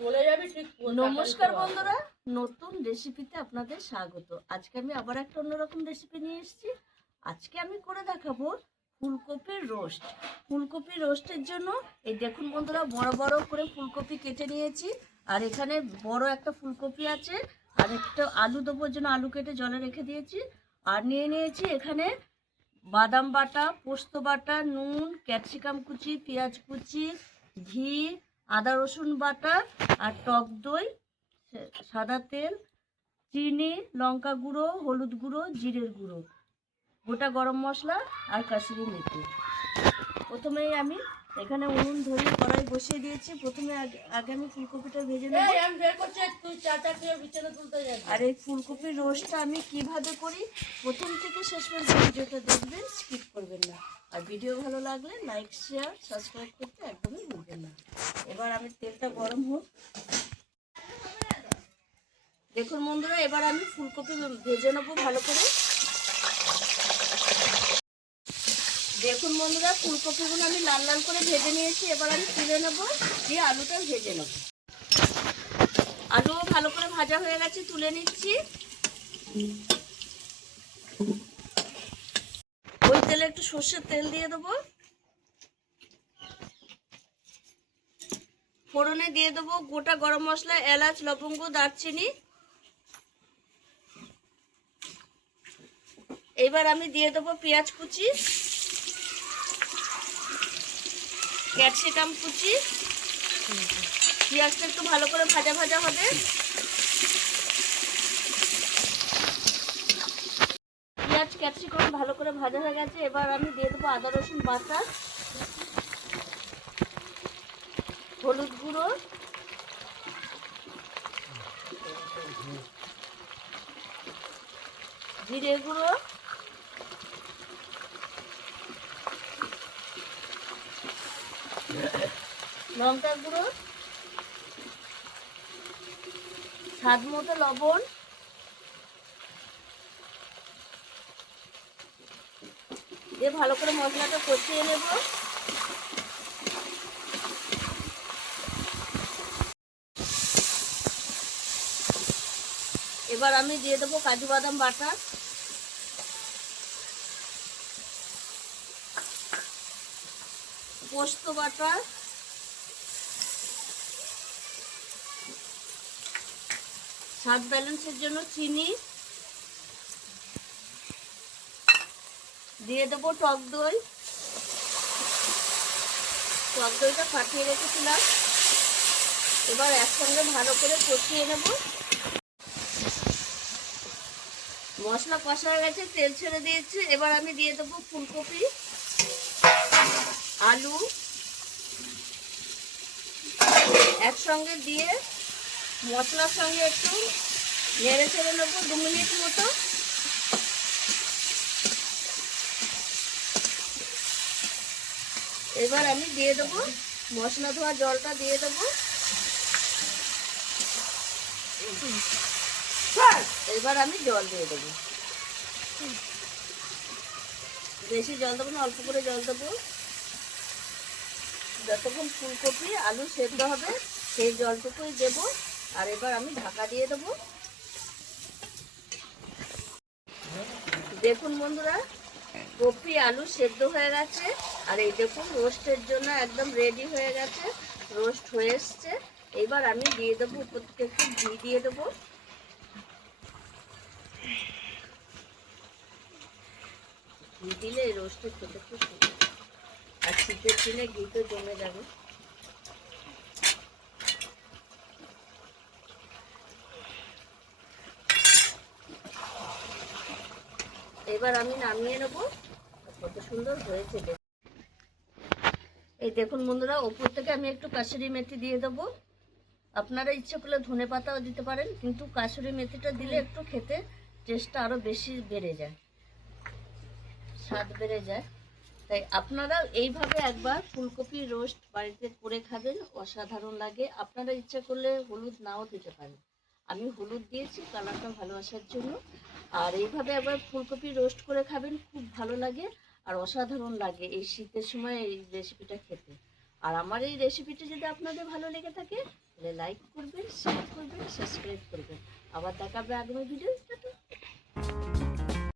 চলে যাবে ঠিক। নমস্কার বন্ধুরা, নতুন রেসিপিতে আপনাদের স্বাগত। আজকে আমি আবার একটা অন্যরকম রেসিপি নিয়ে এসেছি। আজকে আমি করে দেখাবো ফুলকপির রোস্ট। ফুলকপির রোস্টের জন্য এই দেখুন বন্ধুরা, বড় বড় করে ফুলকপি কেটে নিয়েছি। আর এখানে বড় একটা ফুলকপি আছে, আর একটা আলু দেবোর জন্য আলু কেটে জলে রেখে দিয়েছি। আর নিয়ে নিয়েছি এখানে বাদাম বাটা, পোস্ত বাটা, নুন, ক্যাপসিকাম কুচি, পেঁয়াজ কুচি, ঘি, আদা রসুন বাটা, আর টক দই, সাদা তেল, চিনি, লঙ্কা গুঁড়ো, হলুদ গুঁড়ো, জিরের গুঁড়ো, গোটা গরম মশলা আর কাসুরি মেথি। প্রথমেই আমি এখানে উনুন ধরিয়ে কড়াই বসিয়ে দিয়েছি। প্রথমে আগে আমি ফুলকপিটা ভেজে নেব। আর এই ফুলকপির রোস্টটা আমি কিভাবে করি প্রথম থেকে শেষ পর্যন্ত ভিডিওটা দেখবেন, স্কিপ করবেন না। আর ভিডিও ভালো লাগলে লাইক, শেয়ার, সাবস্ক্রাইব করতে একদমই ভুলবেন না। এবার আমি তেলটা গরম হোক। দেখুন বন্ধুরা, এবার আমি ফুলকপি ভেজে নেবো ভালো করে। দেখুন বন্ধুরা, ফুলকপিগুলো আমি লাল লাল করে ভেজে নিয়েছি। এবার আমি তুলে নেব, দিয়ে আলুটা ভেজে নেব। আলুও ভালো করে ভাজা হয়ে গেছে, তুলে নিচ্ছি। ওই তেলে একটু সর্ষের তেল দিয়ে দেবো। ফোড়নে দিয়ে দেবো গোটা গরম মশলা, এলাচ, লবঙ্গ, দারচিনি। এবার আমি দিয়ে দেবো পেঁয়াজ কুচি, ক্যাপসিকাম কুচি। পেঁয়াজটা একটু ভালো করে ভাজা ভাজা হবে। পেঁয়াজ ক্যাপসিকাম ভালো করে ভাজা হয়ে গেছে। এবার আমি দিয়ে দেবো আদা রসুন বাটা, হলুদ গুঁড়ো, জিরে গুঁড়ো, লঙ্কা গুঁড়ো, স্বাদ মতো লবণ, দিয়ে ভালো করে মশলাটা কষিয়ে নেব। এবার আমি দিয়ে দেবো কাজু বাদাম বাটা, পোস্ত বাটা, স্বাদ ব্যালেন্সের জন্য চিনি, দিয়ে দেবো টক দই। টক দইটা ফাটিয়ে রেখেছিলাম। এবার একসঙ্গে ভালো করে কষিয়ে নেব। মশলা কষা হয়ে গেছে, তেল ছেড়ে দিয়েছে। এবার আমি দিয়ে দেবো ফুলকপি, আলু একসঙ্গে দিয়ে মশলার সঙ্গে একটু নেড়ে চেড়ে নেবো 2 মিনিট মতো। এবার আমি দিয়ে দেবো মশলা ধোয়া জলটা দিয়ে দেবো। এবার আমি জল দিয়ে দেবো। বেশি জল দেবো না, অল্প করে জল দেবো। যতক্ষণ ফুলকপি আলু সেদ্ধ হবে সেই জলটুকুই দেবো। আর এবার আমি ঢাকা দিয়ে দেবো। দেখুন বন্ধুরা, কপি আলু সেদ্ধ হয়ে গেছে। আর এই দেখুন রোস্টের জন্য একদম রেডি হয়ে গেছে, রোস্ট হয়ে এসছে। এবার আমি দিয়ে দেবো উপর থেকে একটু ঘি দিয়ে দেবো। ঘি দিলে এই রোস্টে খেতে খুব সুন্দর, আর শীতের দিনে ঘি তো জমে যাবে। এবার আমি নামিয়ে নেবো। কত সুন্দর হয়েছে। এই দেখুন বন্ধুরা, ওপর থেকে আমি একটু কাসুরি মেথি দিয়ে দেবো। আপনারা ইচ্ছে করলে ধনে পাতাও দিতে পারেন, কিন্তু কাসুরি মেথিটা দিলে একটু খেতে টেস্টটা আরও বেশি বেড়ে যায়, স্বাদ বেড়ে যায়। তাই আপনারা এইভাবে একবার ফুলকপি রোস্ট বাড়িতে করে খাবেন, অসাধারণ লাগে। আপনারা ইচ্ছে করলে হলুদ নাও দিতে পারেন, আমি হলুদ দিয়েছি কালারটা ভালো আসার জন্য। আর এইভাবে একবার ফুলকপি রোস্ট করে খাবেন, খুব ভালো লাগে আর অসাধারণ লাগে এই শীতের সময় এই রেসিপিটা খেতে। আর আমার এই রেসিপিটি যদি আপনাদের ভালো লেগে থাকে তাহলে লাইক করবেন, শেয়ার করবেন, সাবস্ক্রাইব করবেন। আবার দেখাবে আগামী ভিডিও।